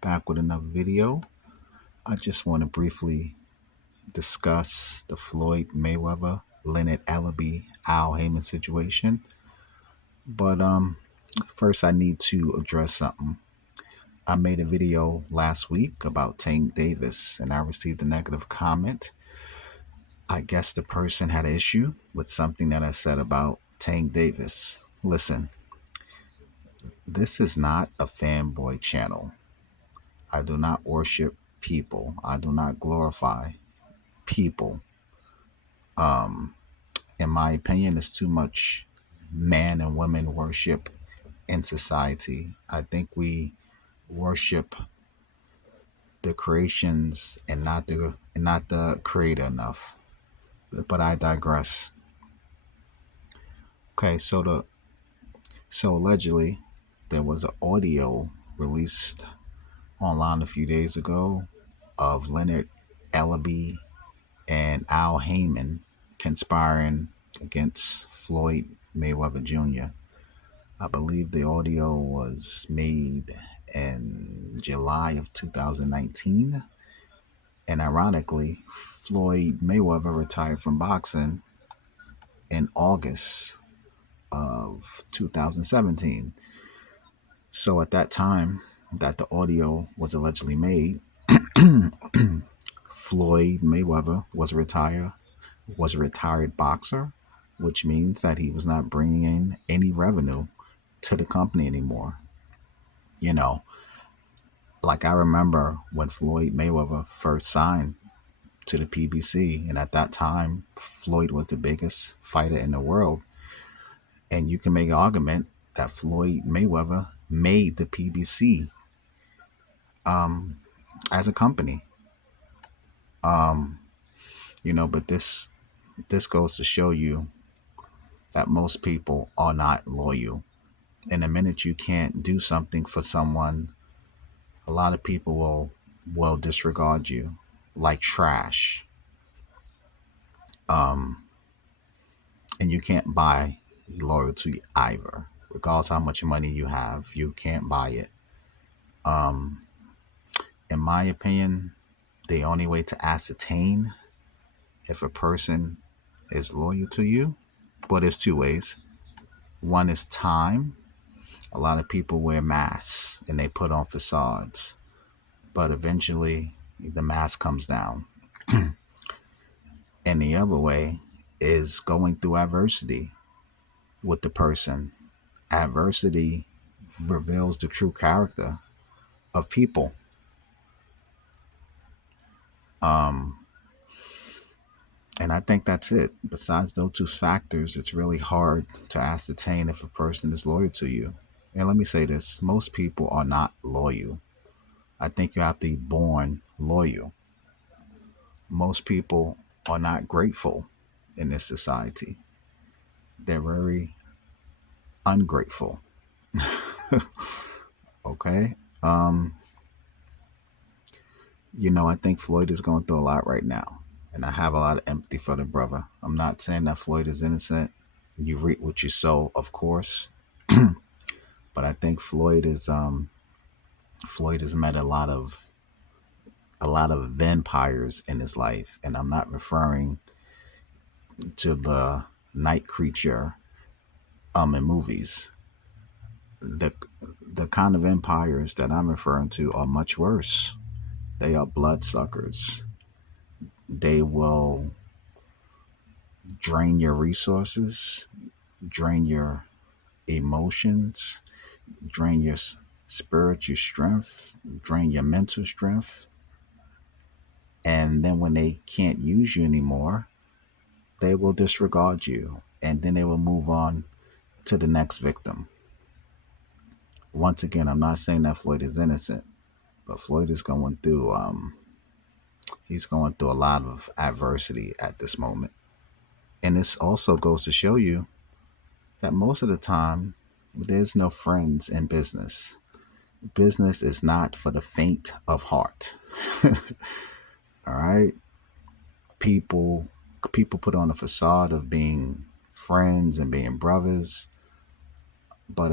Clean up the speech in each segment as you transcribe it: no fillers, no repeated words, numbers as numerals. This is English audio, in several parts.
Back with another video. I just want to briefly discuss the Floyd Mayweather, Leonard Allaby, Al Heyman situation. But first I need to address something. I made a video last week about Tank Davis and I received a negative comment. I guess the person had an issue with something that I said about Tank Davis. Listen, this is not a fanboy channel. I do not worship people. I do not glorify people. Um, in my opinion, there's too much man and women worship in society. I think we worship the creations and not the creator enough. But I digress. Okay, so allegedly there was an audio released online a few days ago of Leonard Ellaby and Al Heyman conspiring against Floyd Mayweather Jr. I believe the audio was made in July of 2019. And ironically, Floyd Mayweather retired from boxing in August of 2017. So at that time that the audio was allegedly made, Floyd Mayweather was a retired boxer, which means that he was not bringing in any revenue to the company anymore. You know, like I remember when Floyd Mayweather first signed to the PBC, and at that time, Floyd was the biggest fighter in the world. And you can make an argument that Floyd Mayweather made the PBC um, as a company. Um, but this goes to show you that most people are not loyal. And the minute you can't do something for someone, a lot of people will disregard you like trash. Um, and you can't buy loyalty either. Regardless how much money you have, you can't buy it. Um, in my opinion, the only way to ascertain if a person is loyal to you, but there's two ways. One is time. A lot of people wear masks and they put on facades, but eventually the mask comes down. And the other way is going through adversity with the person. Adversity reveals the true character of people. Um, and I think that's it. Besides those two factors, it's really hard to ascertain if a person is loyal to you. And let me say this, most people are not loyal. I think you have to be born loyal. Most people are not grateful in this society. They're very ungrateful. Okay? Um, I think Floyd is going through a lot right now. And I have a lot of empathy for the brother. I'm not saying that Floyd is innocent. You reap what you sow, of course. But I think Floyd has met a lot of vampires in his life. And I'm not referring to the night creature in movies. The the kind of vampires that I'm referring to are much worse. They are bloodsuckers. They will drain your resources, drain your emotions, drain your spiritual strength, drain your mental strength. And then when they can't use you anymore, they will disregard you and then they will move on to the next victim. Once again, I'm not saying that Floyd is innocent, but Floyd is going through he's going through a lot of adversity at this moment. And this also goes to show you that most of the time there's no friends in business. Business is not for the faint of heart. All right? People put on a facade of being friends and being brothers, but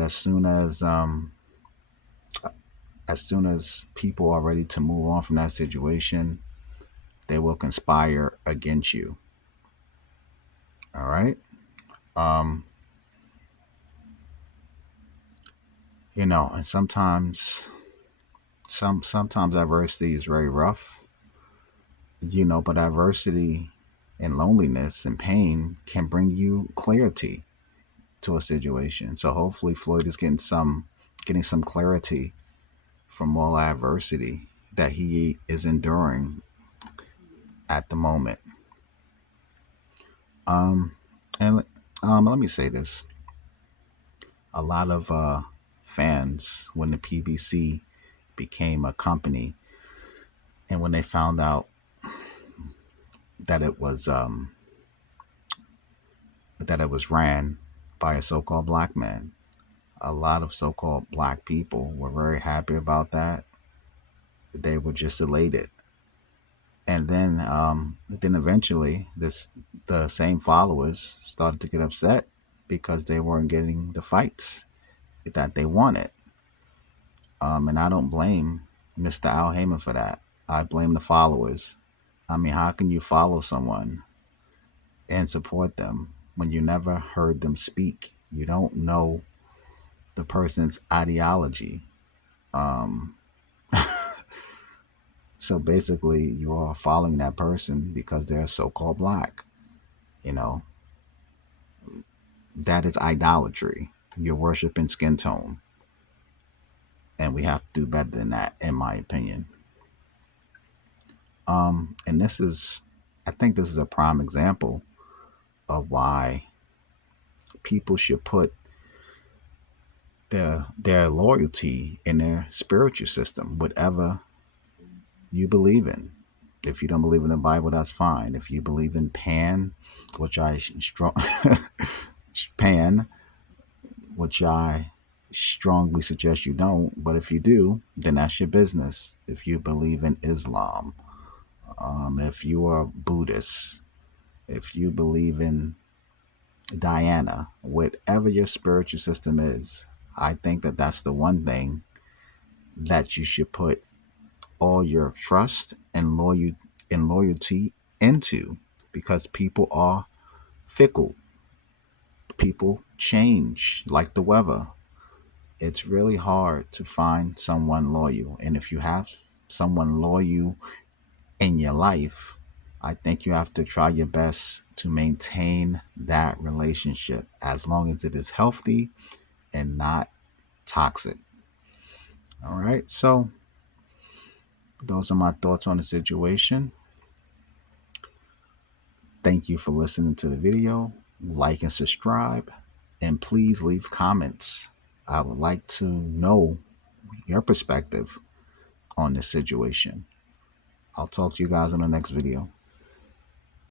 as as soon as people are ready to move on from that situation, they will conspire against you. All right. Um, and sometimes adversity is very rough, but adversity and loneliness and pain can bring you clarity to a situation. So hopefully Floyd is getting some clarity from all adversity that he is enduring at the moment. Um, and let me say this: a lot of fans, when the PBC became a company, and when they found out that it was ran by a so-called black man, a lot of so-called black people were very happy about that. They were just elated. And then eventually the same followers started to get upset because they weren't getting the fights that they wanted. And I don't blame Mr. Al Heyman for that. I blame the followers. I mean, how can you follow someone and support them when you never heard them speak? You don't know the person's ideology. Um, so basically, you are following that person because they're so-called black. You know, that is idolatry. You're worshiping skin tone. And we have to do better than that, in my opinion. And I think this is a prime example of why people should put their loyalty in their spiritual system, whatever you believe in. If you don't believe in the Bible, that's fine. If you believe in which I strong Pan, which I strongly suggest you don't, but if you do, then that's your business. If you believe in Islam, if you are Buddhist, if you believe in Diana, whatever your spiritual system is, I think that that's the one thing that you should put all your trust and loyalty into, because people are fickle. People change like the weather. It's really hard to find someone loyal. And if you have someone loyal in your life, I think you have to try your best to maintain that relationship as long as it is healthy and not toxic. All right. So those are my thoughts on the situation. Thank you for listening to the video. Like and subscribe. And please leave comments. I would like to know your perspective on this situation. I'll talk to you guys in the next video.